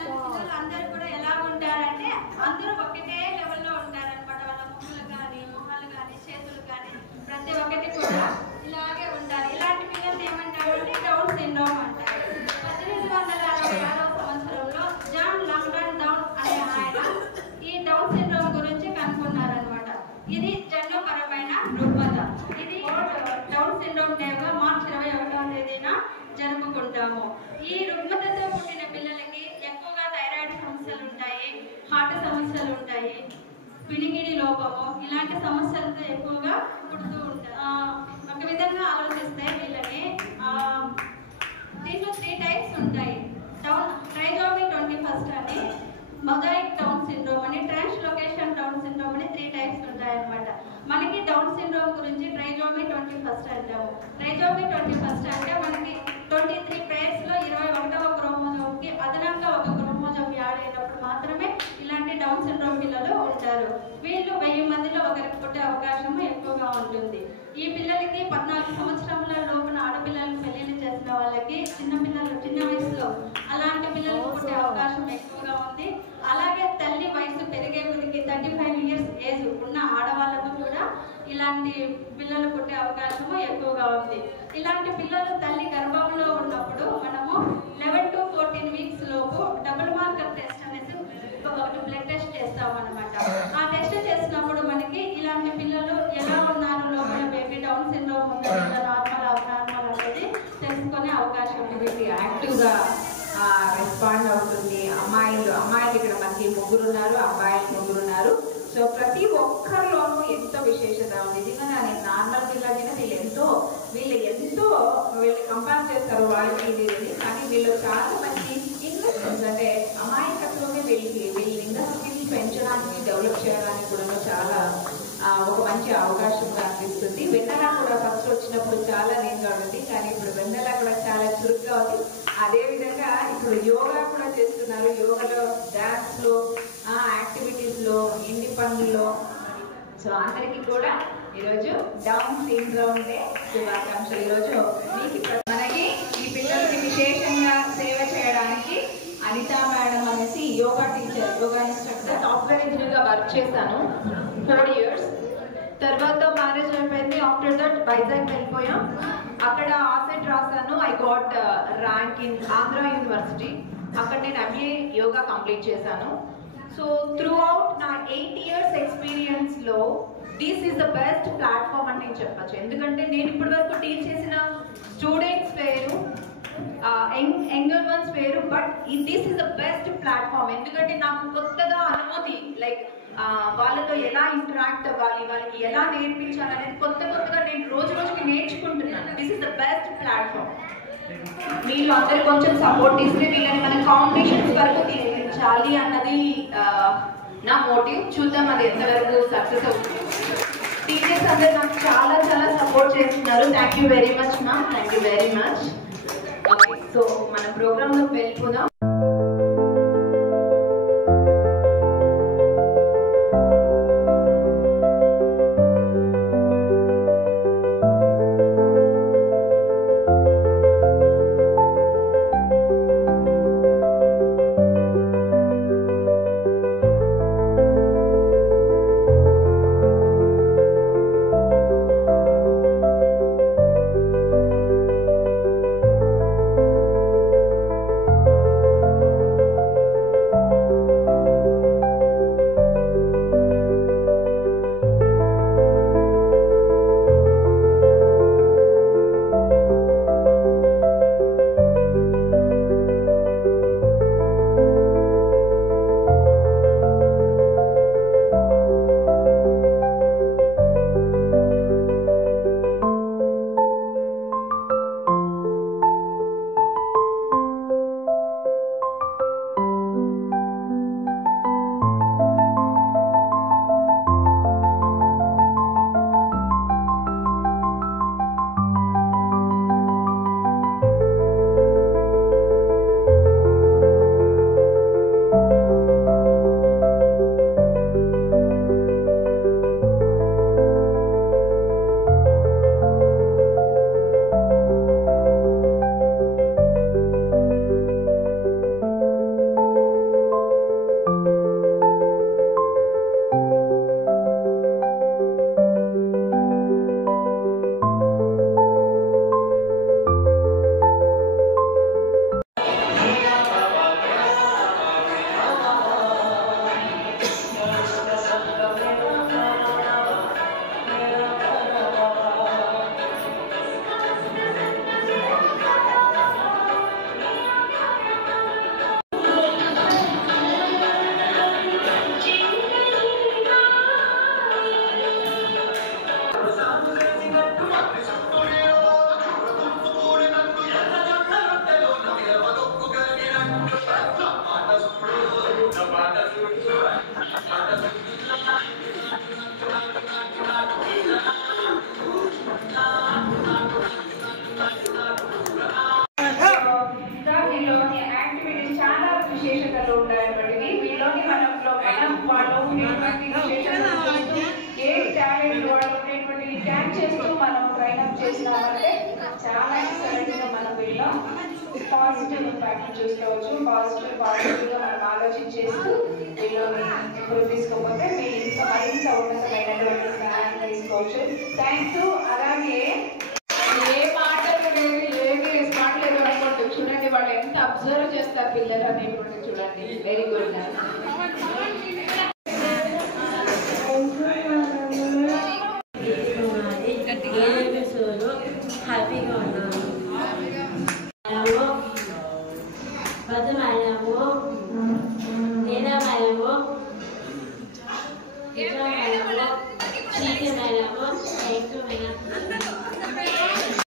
పిల్లలు అందరూ కూడా ఎలా ఉంటారంటే అందరూ ఒకటే లెవెల్లో ఉంటారనమాట. వాళ్ళ మొహాలు కానీ చేతులు కానీ ప్రతి ఒక్కటి కూడా ఇలాగే ఉంటారు. ఇలాంటి పిల్లల్ని ఏమంటారంటే డౌన్ సిండ్రోమ్ అంటారు. 1866వ సంవత్సరంలో జాన్ లాంగ్డన్ డౌన్ అనే ఆయన ఈ డౌన్ సిండ్రోమ్ గురించి కనుక్కున్నారనమాట. ఇది జన్యుపరమైన రుగ్మత. ఇది డౌన్ సిండ్రోమ్ డేగా మార్చి 21వ తేదీన జరుపుకుంటాము. ఈ రుగ్మతతో పుట్టిన పిల్లలకి ఎక్కువగా థైరాయిడ్ సమస్యలు ఉంటాయి, హార్ట్ సమస్యలు ఉంటాయి, వినికిడి లోపము, ఇలాంటి సమస్యలతో ఎక్కువగా పుడుతూ ఉంటాయి. ఒక విధంగా ఆలోచిస్తే వీళ్ళని దీంట్లో 3 టైప్స్ ఉంటాయి. ట్రైజోమీ 21 అని, మొజాయిక్ డౌన్ సిండ్రోమ్ అని, ట్రాన్స్లోకేషన్ డౌన్ సిండ్రోమ్ అని 3 టైప్స్ ఉంటాయన్నమాట. మనకి డౌన్ సిండ్రోమ్ గురించి ట్రైజోమీ 21 అంటాము. ట్రైజోమీ 21 అంటే మనకి 23 పేర్స్లో 21వ క్రోమోజోమ్కి అదనంగా ఒక క్రోమోజోమ్ యాడ్ అయినప్పుడు మాత్రమే ఇలాంటి డౌన్ సిండ్రోమ్ పిల్లలు ఉంటారు. వీళ్ళు 1000 మందిలో ఒకరికి పుట్టే అవకాశం ఎక్కువగా ఉంటుంది. ఈ పిల్లలకి 14 సంవత్సరాల లోపున ఆడపిల్లలకు పెళ్లిళ్ళు చేసిన వాళ్ళకి చిన్న వయసులో అలాంటి పిల్లలకు పుట్టే అవకాశం ఎక్కువగా ఉంది. అలాగే తల్లి వయసు పెరిగే కొద్దికి 35 ఇయర్స్ ఏజ్ ఉన్న ఆడవాళ్ళకు కూడా ఇలాంటి పిల్లలు పుట్టే అవకాశము ఎక్కువగా ఉంది. ఇలాంటి పిల్లలు తల్లి గర్భంలో ఉన్నప్పుడు మనము 11 to 14 వీక్స్ లోపు డబుల్ మార్కర్ టెస్ట్ అనేది ఒకటి బ్లడ్ టెస్ట్ చేస్తామన్నమాట. ఆ టెస్ట్ చేసినప్పుడు మనకి ఇలాంటి పిల్లలు ఎలా ఉన్నారు, లోపల బేబీ డౌన్ సిండ్రోమ్ ఉందా లేదా నార్మల్ అబ్నార్మల్ అనేది తెలుసుకునే అవకాశం ఉంది. యాక్టివ్గా రెస్పాండ్ అవుతుంది. అమ్మాయిలు ఇక్కడ మనకి 3 ఉన్నారు, అబ్బాయిలు 3 ఉన్నారు. సో ప్రతి ఒక్కరిలోనూ ఎంతో విశేషత ఉంది. నిజంగా నేను నార్మల్ పిల్లలైనా వీళ్ళు కంపేర్ చేస్తారు వాళ్ళకి ఇది, కానీ వీళ్ళు చాలా మంచి ఇన్వెస్ట్మెంట్స్, అంటే అమాయకత్వమే వీళ్ళు ఇంకా స్కిల్స్ పెంచడానికి డెవలప్ చేయడానికి కూడా చాలా ఒక మంచి అవకాశంగా అనిపిస్తుంది. వెన్నెల కూడా ఫస్ట్ వచ్చినప్పుడు చాలా రేంజ్గా ఉంది, కానీ ఇప్పుడు వెన్నెల కూడా చాలా చురుగ్గా ఉంది. అదేవిధంగా ఇప్పుడు యోగా కూడా చేస్తున్నారు. యోగాలో, డాన్స్లో, యాక్టివిటీస్లో, ఇంటి పనుల్లో. సో అందరికీ కూడా ఈరోజు డౌన్ సిండ్రోమ్ డే శుభాకాంక్షలు. ఈరోజు మనకి ఈ పిల్లలకి విశేషంగా సేవ చేయడానికి అనిత మేడం అనేసి yoga teacher, yoga instructor, software ఇంజనీర్గా వర్క్ చేశాను 4 years. తర్వాత మ్యారేజ్ అయిపోయింది. ఆఫ్టర్ దట్ వైజాగ్ వెళ్ళిపోయాం. అక్కడ ఆసెట్ రాశాను. I got rank in Andhra university. అక్కడ నేను MBA యోగా కంప్లీట్ చేశాను. సో త్రూ అవుట్ నా 8 years ఎక్స్పీరియన్స్లో this is the best platform అని నేను చెప్పచ్చు. ఎందుకంటే నేను ఇప్పటి వరకు టీచ్ చేసిన స్టూడెంట్స్ వేరు, యంగర్ వన్స్ వేరు, but this is the best platform. ఎందుకంటే నాకు కొత్తగా అనుమతి, లైక్ వాళ్ళతో ఎలా ఇంటరాక్ట్ అవ్వాలి, వాళ్ళకి ఎలా నేర్పించాలి అనేది కొత్తగా నేను రోజుకి నేర్చుకుంటున్నాను. This is the best platform. మీరు అందరు కొంచెం సపోర్ట్ ఇస్తే వీళ్ళని మన కాంపిటీషన్స్ వరకు తీసుకెళ్ళాలి అన్నది నా మోటివ్. చూద్దాం అది ఎంతవరకు సక్సెస్ అవుతుంది. టీచర్స్ అందరు నాకు చాలా సపోర్ట్ చేస్తున్నారు. Thank you very much ma'am, thank you very much. Okay, so మన ప్రోగ్రాంలో వెళ్ళిపోదాం. పాజిటివ్ ఇంపాక్ట్ చూసుకోవచ్చు. పాజిటివ్గా మనం ఆలోచించేస్తూ వీళ్ళని ఇప్పుడు తీసుకోకపోతే మీరు ఇంకా మరింత ఉన్నతమైనటువంటి స్థానాన్ని తీసుకోవచ్చు. Thank you. అలాగే ఏ మాటలు లేదు, ఏమి రెస్పాండ్ లేదు అనుకోండి. చూడండి వాళ్ళు ఎంత అబ్జర్వ్ చేస్తారు పిల్లలు అనేటువంటి. చూడండి, వెరీ గుడ్. హ్యాపీగా ఉన్నాను.